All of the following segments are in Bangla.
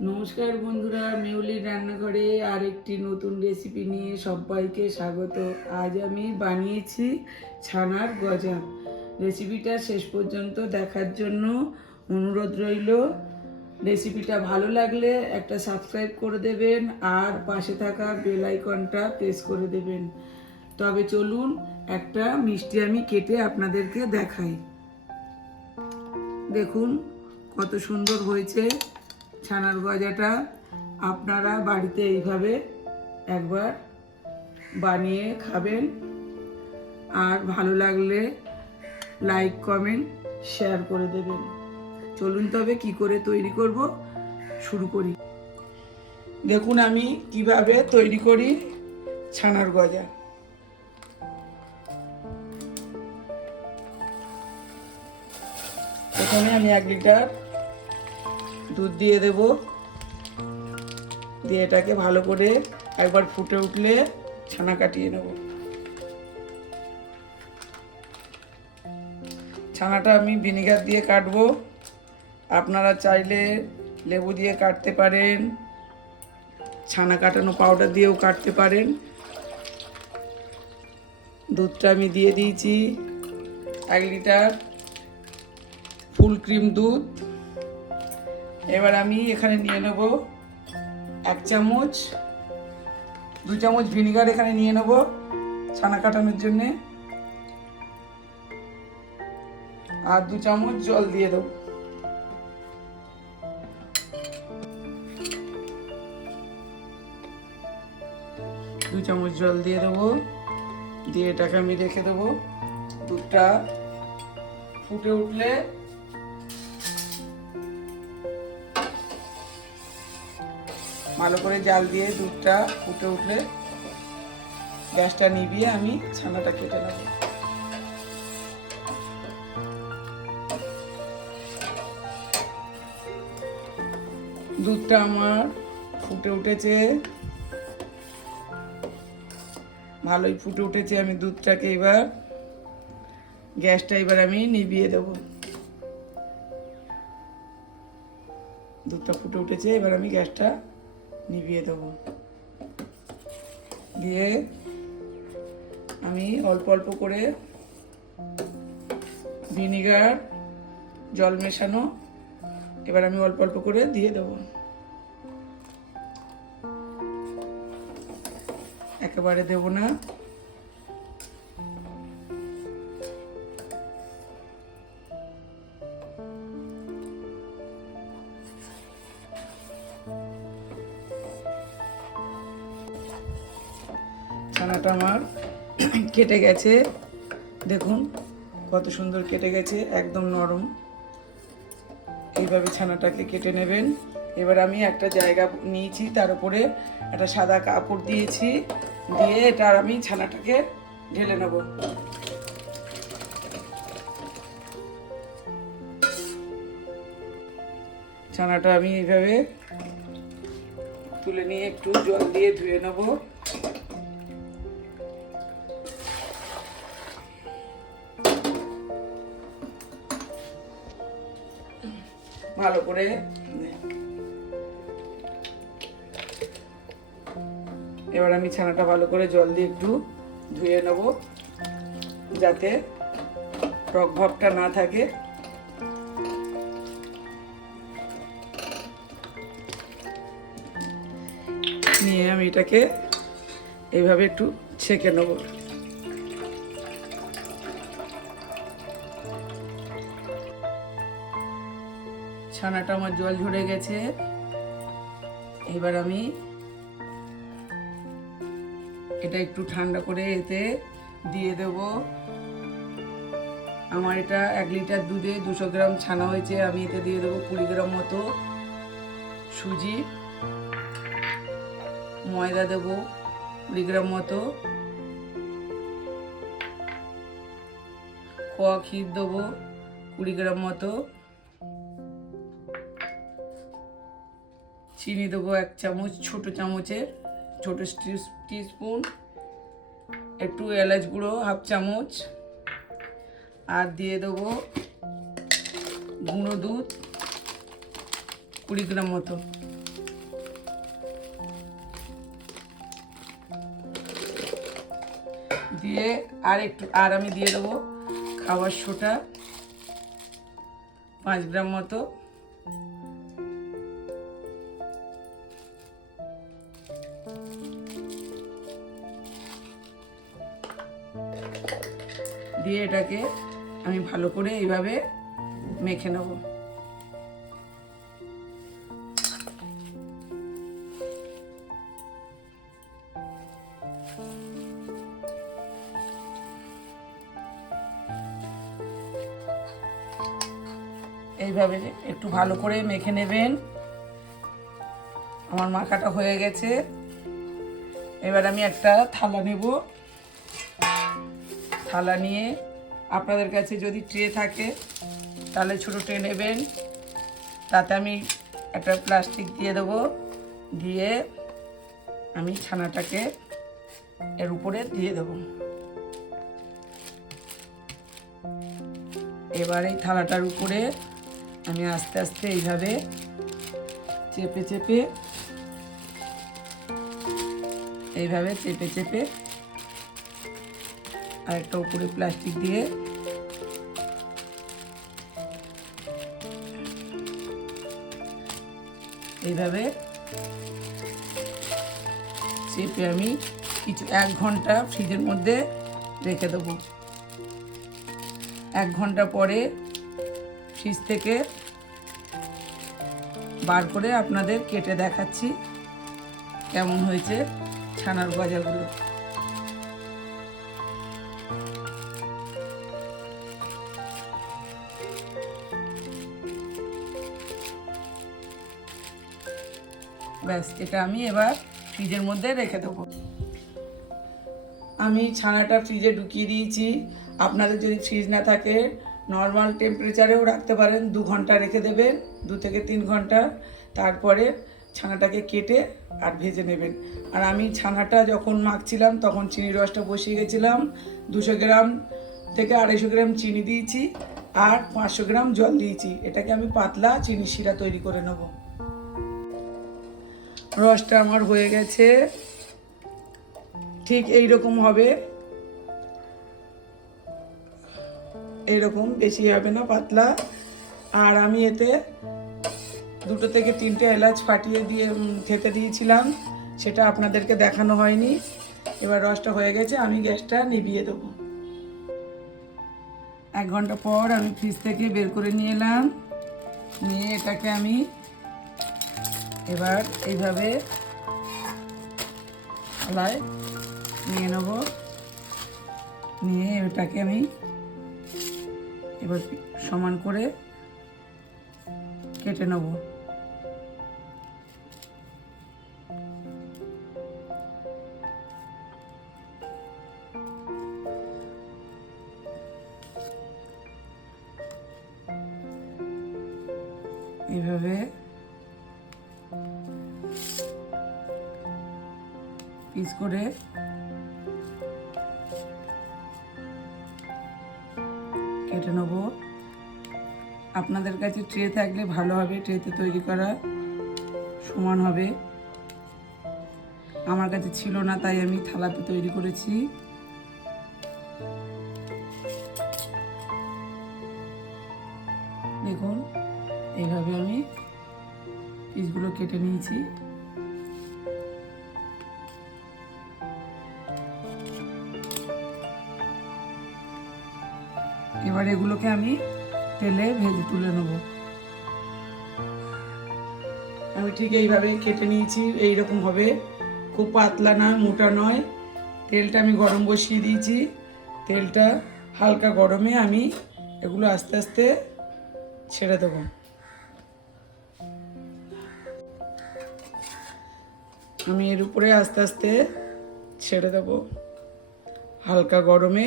নমস্কার বন্ধুরা, মেউলি রান্নাঘরে আরেকটি নতুন রেসিপি নিয়ে সবাইকে স্বাগত। আজ আমি বানিয়েছি ছানার গজা। রেসিপিটা শেষ পর্যন্ত দেখার জন্য অনুরোধ রইল। রেসিপিটা ভালো লাগলে একটা সাবস্ক্রাইব করে দেবেন আর পাশে থাকা বেল আইকনটা প্রেস করে দেবেন। তবে চলুন একটা মিষ্টি আমি কেটে আপনাদেরকে দেখাই। দেখুন কত সুন্দর হয়েছে। ছানার গজাটা আপনারা বাড়িতে এইভাবে একবার বানিয়ে খাবেন। আর ভালো লাগলে লাইক কমেন্ট শেয়ার করে দেবেন। চলুন তবে কি করে তৈরি করব, শুরু করি। দেখুন আমি কীভাবে তৈরি করি ছানার গজা। প্রথমে আমি এক লিটার দুধ দিয়ে দেব। দিয়ে এটাকে ভালো করে একবার ফুটে উঠলে ছানা কাটিয়ে নেব। ছানাটা আমি ভিনিগার দিয়ে কাটবো। আপনারা চাইলে লেবু দিয়ে কাটতে পারেন, ছানা কাটানো পাউডার দিয়েও কাটতে পারেন। দুধটা আমি দিয়ে দিয়েছি এক লিটার ফুল ক্রিম দুধ। এবার আমি এখানে নিয়ে নেব এক চামচ, দু চামচ ভিনিগার এখানে নিয়ে নেব ছানা কাটানোর জন্যে। আর দু চামচ জল দিয়ে দেবো। দু চামচ জল দিয়ে দেবো। দিয়ে এটাকে আমি রেখে দেবো। দুধটা ফুটে উঠলে ভালো করে জাল দিয়ে দুধটা ফুটে উঠলে গ্যাসটা নিভিয়ে আমি ছানাটা কেটে নেব। দুধটা আমার ফুটে উঠেছে। ভালোই ফুটে উঠেছে, আমি দুধটাকে এবার গ্যাসটা এবার আমি নিভিয়ে দেবো। দুধটা ফুটে উঠেছে, এবার আমি গ্যাসটা নিভিয়ে দেবো। দিয়ে আমি অল্প অল্প করে ভিনিগার, জল মেশানো, এবার আমি অল্প অল্প করে দিয়ে দেবো। একেবারে দেব না। কেটে গেছে। দেখুন, কত সুন্দর কেটে গেছে, একদম নরম। এইভাবে ছানাটাকে কেটে নেবেন। এবার আমি একটা জায়গা নিয়েছি, তার উপরে একটা সাদা কাপড় দিয়েছি। দিয়ে এটা আমি ছানাটাকে ঢেলে নেব। ছানাটা আমি এইভাবে তুলে নিয়ে একটু জল দিয়ে ধুয়ে নেব। করে এবার আমি ছানাটা ভালো করে জল দিয়ে একটু ধুয়ে নেব, যাতে টক ভাবটা না থাকে। নিয়ে আমি এটাকে এইভাবে একটু ছেঁকে নেব। ছানাটা আমার জল ঝরে গেছে। এবার আমি এটা একটু ঠান্ডা করে এতে দিয়ে দেব। আমার এটা এক লিটার দুধে দুশো গ্রাম ছানা হয়েছে, আমি এতে দিয়ে দেবো কুড়ি গ্রাম মতো সুজি। ময়দা দেবো কুড়ি গ্রাম মতো। খোয়া ক্ষীর দেবো কুড়ি গ্রাম মতো। চিনি দেবো এক চামচ, ছোট চামচের, ছোটো টিস্পুন একটু এলাচ গুঁড়ো, হাফ চামচ, আর দিয়ে দেবো গুঁড়ো দুধ কুড়ি গ্রাম মতো। দিয়ে আর একটু, আর আমি দিয়ে দেবো খাবার সোটা পাঁচ গ্রাম মতো। এটাকে আমি ভালো করে এইভাবে মেখে নেব। এইভাবে একটু ভালো করে মেখে নেবেন। আমার মাখাটা হয়ে গেছে। এবার আমি একটা থালা নেব। থালা নিয়ে আপনাদের কাছে যদি ট্রে থাকে, তাহলে ছোটো ট্রে নেবেন। তাতে আমি একটা প্লাস্টিক দিয়ে দেবো। দিয়ে আমি ছানাটাকে এর উপরে দিয়ে দেবো। এবার এই থালাটার উপরে আমি আস্তে আস্তে এইভাবে চেপে চেপে, এইভাবে চেপে চেপে আর একটা উপরে প্লাস্টিক দিয়ে। এইভাবে চেপে আমি কিছু, এক ঘণ্টা ফ্রিজের মধ্যে রেখে দেবো। এক ঘণ্টা পরে ফ্রিজ থেকে বার করে আপনাদের কেটে দেখাচ্ছি কেমন হয়েছে ছানার গজাগুলো। ব্যাস, এটা আমি এবার ফ্রিজের মধ্যে রেখে দেবো। আমি ছানাটা ফ্রিজে ঢুকিয়ে দিয়েছি। আপনাদের যদি ফ্রিজ না থাকে নর্মাল টেম্পারেচারেও রাখতে পারেন, দু ঘণ্টা রেখে দেবেন, দু থেকে তিন ঘণ্টা। তারপরে ছানাটাকে কেটে আর ভেজে নেবেন। আর আমি ছানাটা যখন মাখছিলাম, তখন চিনি রসটা বসিয়ে গেছিলাম। দুশো গ্রাম থেকে আড়াইশো গ্রাম চিনি দিয়েছি আর পাঁচশো গ্রাম জল দিয়েছি। এটাকে আমি পাতলা চিনি শিরা তৈরি করে নেব। রসটা আমার হয়ে গেছে। ঠিক এই রকম হবে। এইরকম, বেশি হবে না, পাতলা। আর আমি এতে দুটো থেকে তিনটে এলাচ ফাটিয়ে দিয়ে খেতে দিয়েছিলাম। সেটা আপনাদেরকে দেখানো হয়নি। এবার রসটা হয়ে গেছে, আমি গ্যাসটা নিভিয়ে দেবো। এক ঘণ্টা পর আমি ফ্রিজ থেকে বের করে নিয়ে এলাম। নিয়ে এটাকে আমি এবার এইভাবে থালায় নিয়ে নেব। নিয়ে এটাকে আমি এবার সমান করে কেটে নেব। করে কেটে নেব। আপনাদের কাছে ট্রে থাকলে ভালো হবে, ট্রেতে তৈরি করা সমান হবে। আমার কাছে ছিল না, তাই আমি থালাতে তৈরি করেছি। দেখুন, এইভাবে আমি পিসগুলো কেটে নিয়েছি। এবার এগুলোকে আমি তেলে ভেজে তুলে নেব। আমি ঠিক এইভাবে কেটে নিয়েছি এই রকম হবে খুব পাতলা নয় মোটা নয়। তেলটা আমি গরম বসিয়ে দিয়েছি। তেলটা হালকা গরমে আমি এগুলো আস্তে আস্তে ছেড়ে দেবো। আমি এর উপরে আস্তে আস্তে ছেড়ে দেবো। হালকা গরমে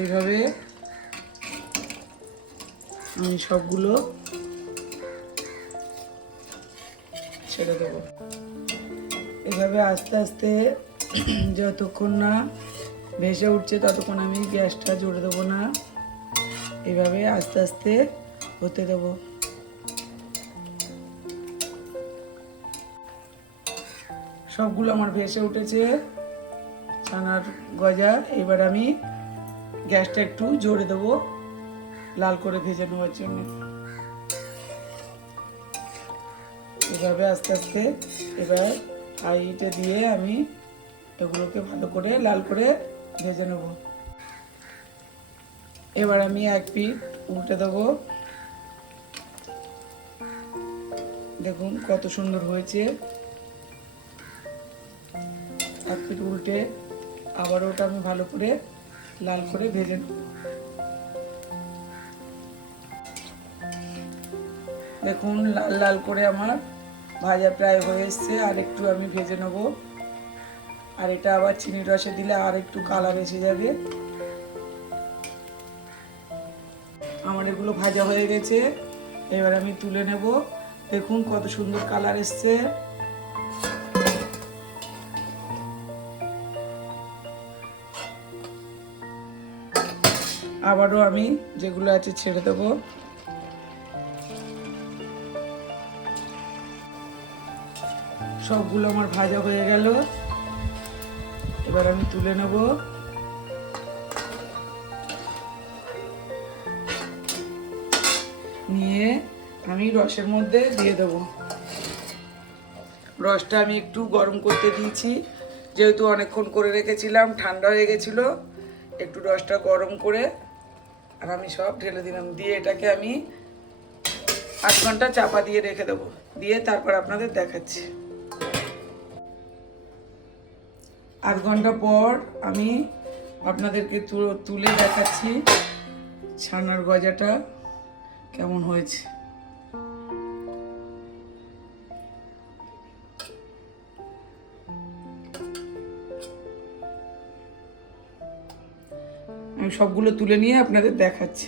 এইভাবে আমি সবগুলো ছেড়ে দেবো। এভাবে আস্তে আস্তে যতক্ষণ না ভেসে উঠছে ততক্ষণ আমি গ্যাসটা জোরে দেবো না। এভাবে আস্তে আস্তে হতে দেবো। সবগুলো আমার ভেসে উঠেছে, ছানার গজা। এবার আমি গ্যাসটা একটু জোরে দেবো, লাল করে ভেজে নেওয়ার জন্য। এভাবে আস্তে আস্তে এবার হাইটে দিয়ে আমি এগুলোকে ভালো করে লাল করে ভেজে নেব। এবার আমি এক পিঠ উল্টে দেবো। দেখুন কত সুন্দর হয়েছে। এক পিঠ উল্টে আবার ওটা আমি ভালো করে লাল করে ভেজে নেব। দেখুন, লাল লাল করে আমার ভাজা প্রায় হয়ে এসছে, আর একটু আমি ভেজে নেব। আর এটা আবার চিনির রসে দিলে আর একটু কালার এসে যাবে। আমার এগুলো ভাজা হয়ে গেছে, এবার আমি তুলে নেব। দেখুন কত সুন্দর কালার এসছে। আবারও আমি যেগুলো আছে ছেড়ে দেবো। সবগুলো আমার ভাজা হয়ে গেল। এবার আমি তুলে নেব। নিয়ে আমি রসের মধ্যে দিয়ে দেবো। রসটা আমি একটু গরম করতে দিয়েছি। যেহেতু অনেকক্ষণ করে রেখেছিলাম, ঠান্ডা হয়ে গেছিল, একটু রসটা গরম করে আর আমি সব ঢেলে দিলাম। দিয়ে এটাকে আমি আধ ঘণ্টা চাপা দিয়ে রেখে দেবো। দিয়ে তারপর আপনাদের দেখাচ্ছি। আধ ঘণ্টা পর আমি আপনাদেরকে তুলে দেখাচ্ছি। ছানার গজাটা কেমন হয়েছে। আমি সবগুলো তুলে নিয়ে আপনাদের দেখাচ্ছি।